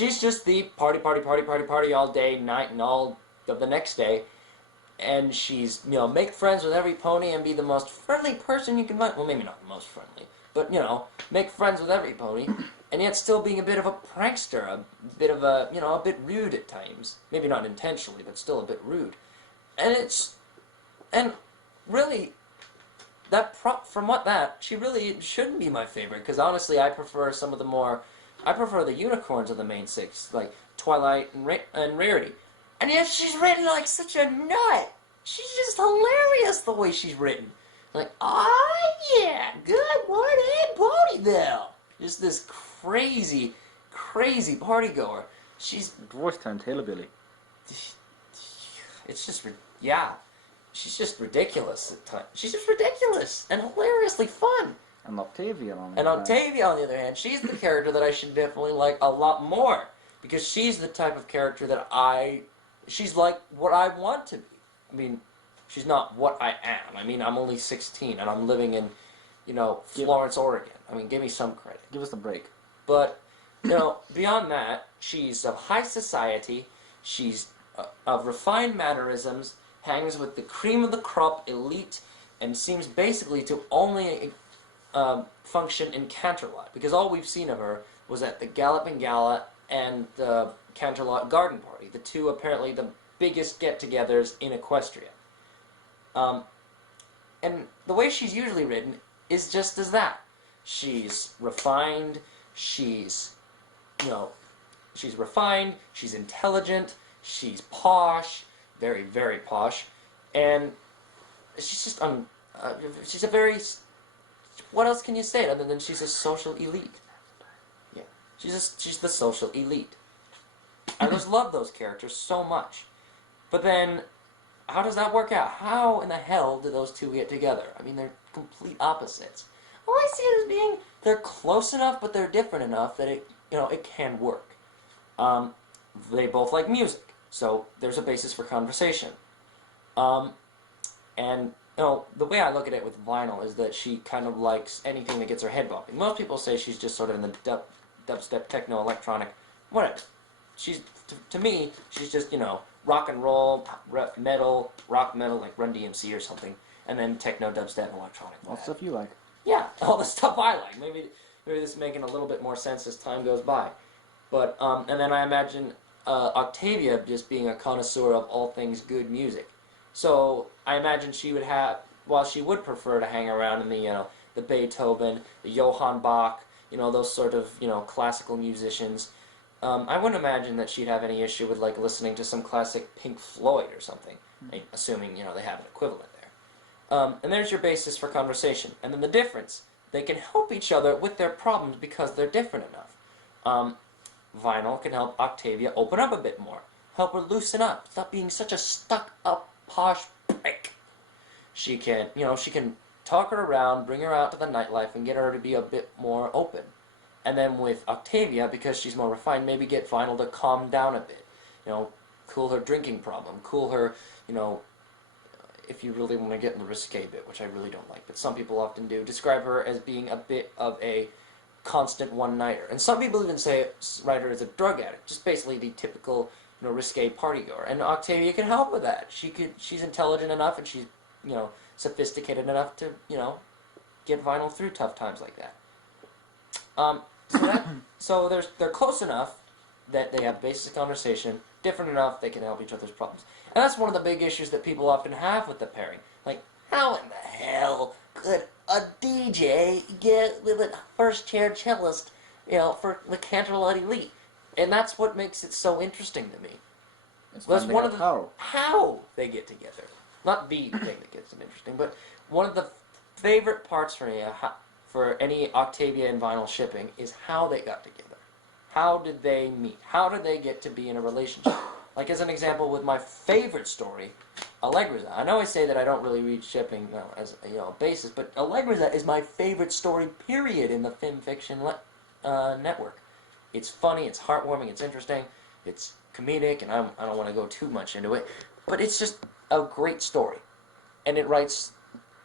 She's just the party all day, night, and all of the next day. And she's, make friends with every pony and be the most friendly person you can find. Well, maybe not the most friendly, but, make friends with every pony. And yet still being a bit of a prankster, a bit of a bit rude at times. Maybe not intentionally, but still a bit rude. And really, she really shouldn't be my favorite, because honestly, I prefer the unicorns of the main six, like Twilight and Rarity. And yet she's written like such a nut. She's just hilarious the way she's written. Like, oh yeah, good morning, Ponyville. Just this crazy party goer. She's voice turned hillbilly. It's just, yeah. She's just ridiculous at times. She's just ridiculous and hilariously fun. And Octavia, on the other hand, she's the character that I should definitely like a lot more. Because she's the type of character that she's like what I want to be. I mean, she's not what I am. I mean, I'm only 16 and I'm living in, Florence, Oregon. I mean, give me some credit. Give us a break. But, beyond that, she's of high society. She's of refined mannerisms, hangs with the cream of the crop elite, and seems basically to only function in Canterlot, because all we've seen of her was at the Galloping Gala and the Canterlot Garden Party, the two apparently the biggest get-togethers in Equestria. And the way she's usually written is just as that. She's refined, she's refined, she's intelligent, she's posh, very, very posh, and she's just, she's a very, what else can you say other than she's a social elite? Yeah, she's the social elite. I just love those characters so much. But then, how does that work out? How in the hell do those two get together? I mean, they're complete opposites. All I see it as being, they're close enough, but they're different enough that it can work. They both like music, so there's a basis for conversation. And, the way I look at it with Vinyl is that she kind of likes anything that gets her head bumping. Most people say she's just sort of in the dubstep, techno, electronic, whatever. To me, she's just, rock and roll, metal, rock metal, like Run DMC or something, and then techno, dubstep, and electronic. All stuff you like. Yeah, all the stuff I like. Maybe this is making a little bit more sense as time goes by. But, and then I imagine Octavia just being a connoisseur of all things good music. So I imagine she would while she would prefer to hang around in the Beethoven, the Johann Bach, those sort of, classical musicians, I wouldn't imagine that she'd have any issue with, like, listening to some classic Pink Floyd or something, assuming, they have an equivalent there. And there's your basis for conversation. And then the difference, they can help each other with their problems because they're different enough. Vinyl can help Octavia open up a bit more, help her loosen up, stop being such a stuck-up, posh prick. She can, she can talk her around, bring her out to the nightlife, and get her to be a bit more open. And then with Octavia, because she's more refined, maybe get Vinyl to calm down a bit. Cool her drinking problem, cool her, if you really want to get in the risque bit, which I really don't like, but some people often do, describe her as being a bit of a constant one-nighter. And some people even write her as a drug addict, just basically the typical, risque partygoer. And Octavia can help with that. She's intelligent enough and she's, sophisticated enough to, get Vinyl through tough times like that. So they're close enough that they have basic conversation, different enough they can help each other's problems. And that's one of the big issues that people often have with the pairing. Like, how in the hell could a DJ get with a first-chair cellist, for the Canterlot Elite? And that's what makes it so interesting to me. That's one of the how they get together. Not the thing that gets them interesting, but one of the favorite parts for me, for any Octavia and Vinyl shipping, is how they got together. How did they meet? How did they get to be in a relationship? Like, as an example, with my favorite story, Allegrezza. I know I say that I don't really read shipping as a basis, but Allegrezza is my favorite story, period, in the FimFiction network. It's funny, it's heartwarming, it's interesting, it's comedic, and I don't want to go too much into it, but it's just a great story. And it writes,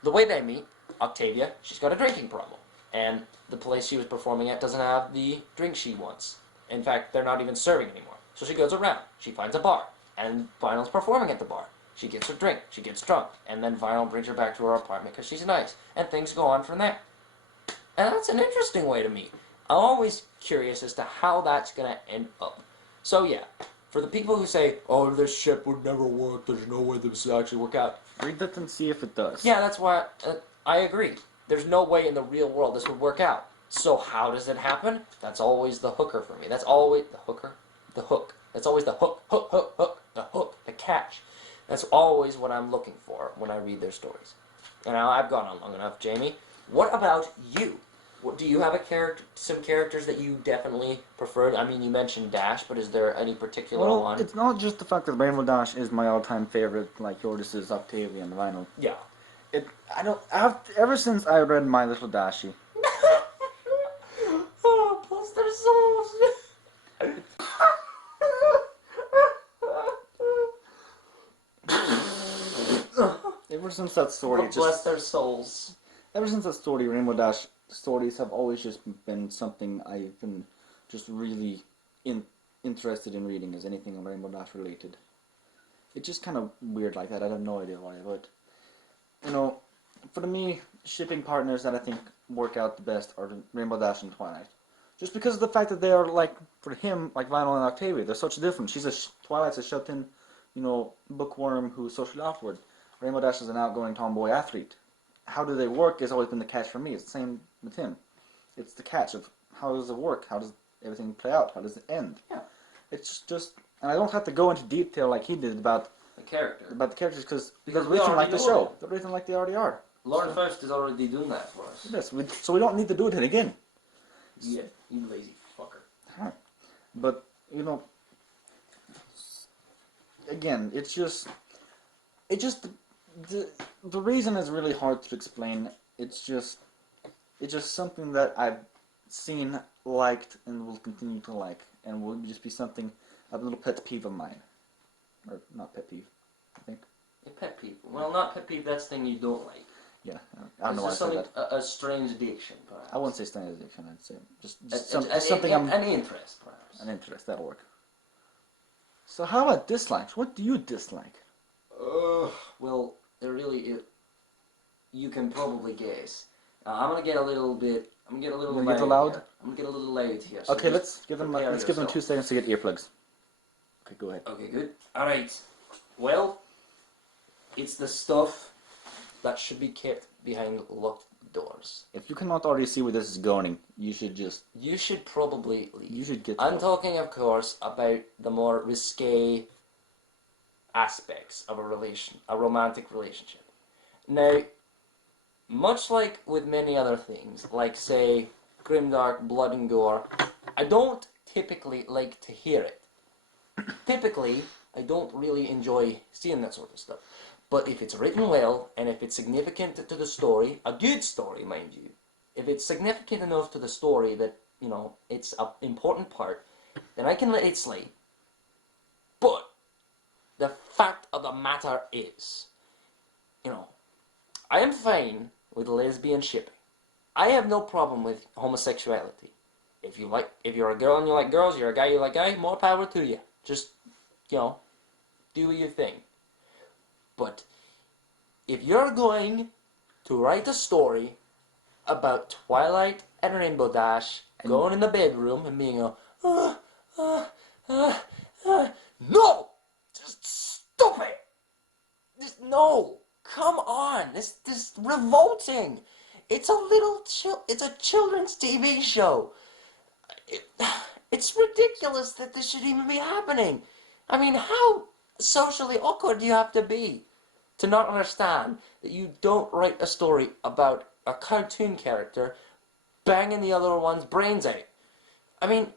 the way they meet, Octavia, she's got a drinking problem, and the place she was performing at doesn't have the drink she wants. In fact, they're not even serving anymore. So she goes around. She finds a bar, and Vinyl's performing at the bar. She gets her drink. She gets drunk, and then Vinyl brings her back to her apartment because she's nice, and things go on from there. And that's an interesting way to meet. I'm always curious as to how that's going to end up. So yeah, for the people who say, oh, this ship would never work, there's no way this will actually work out. Read it and see if it does. Yeah, that's why I agree. There's no way in the real world this would work out. So how does it happen? That's always the hooker for me. That's always the hooker? The hook. That's always the hook, the hook, the catch. That's always what I'm looking for when I read their stories. And now I've gone on long enough, Jamie. What about you? Do you have some characters that you definitely preferred? I mean, you mentioned Dash, but is there any particular one? Well, it's not just the fact that Rainbow Dash is my all-time favorite, like yours is Octavia and Vinyl. Yeah. Ever since I read My Little Dashie. Oh, bless their souls. Ever since that story, Bless their souls. Ever since that story, Rainbow Dash stories have always just been something I've been just really interested in reading as anything Rainbow Dash related. It's just kind of weird like that. I have no idea why, but you know, for me, shipping partners that I think work out the best are Rainbow Dash and Twilight. Just because of the fact that they are like, for him, like Vinyl and Octavia, they're such different. Twilight's a shut-in, bookworm who's socially awkward. Rainbow Dash is an outgoing tomboy athlete. How do they work has always been the catch for me. It's the same with him. It's the catch of how does it work? How does everything play out? How does it end? Yeah. It's just, and I don't have to go into detail like he did about the characters because we they're written like the know show. them. They're written like they already are. Lauren Faust is already doing that for us. Yes, so we don't need to do it again. Yeah, you lazy fucker. Huh. But again, it's just the reason is really hard to explain. It's just something that I've seen, liked, and will continue to like, and will just be something, a little pet peeve of mine. Or not pet peeve, I think. A pet peeve. Well, not pet peeve, that's the thing you don't like. Yeah, I don't know why I said that. A strange addiction, perhaps. I wouldn't say strange addiction, I'd say just something an interest, perhaps. An interest, that'll work. So how about dislikes? What do you dislike? Well, there really is. You can probably guess. I'm gonna get a little bit. I'm gonna get a little. Get loud. Here. I'm gonna get a little loud here. So okay, let's give them 2 seconds to get earplugs. Okay, go ahead. Okay, good. All right. Well, it's the stuff that should be kept behind locked doors. If you cannot already see where this is going, you should just. You should probably leave. You should get. I'm talking, of course, about the more risque aspects of a romantic relationship. Now, much like with many other things, like say grimdark, blood and gore, I don't typically like to hear it. Typically, I don't really enjoy seeing that sort of stuff. But if it's written well, and if it's significant to the story, a good story, mind you, if it's significant enough to the story that, it's an important part, then I can let it slide. But the fact of the matter is, I am fine with lesbian shipping. I have no problem with homosexuality. If you're a girl and you like girls, you're a guy you like guys, more power to you. Just, do your thing. But if you're going to write a story about Twilight and Rainbow Dash going in the bedroom and being no! Just stop it! Just no! Come on! This is revolting! It's a children's TV show. It's ridiculous that this should even be happening. I mean, how socially awkward do you have to be to not understand that you don't write a story about a cartoon character banging the other one's brains out? I mean,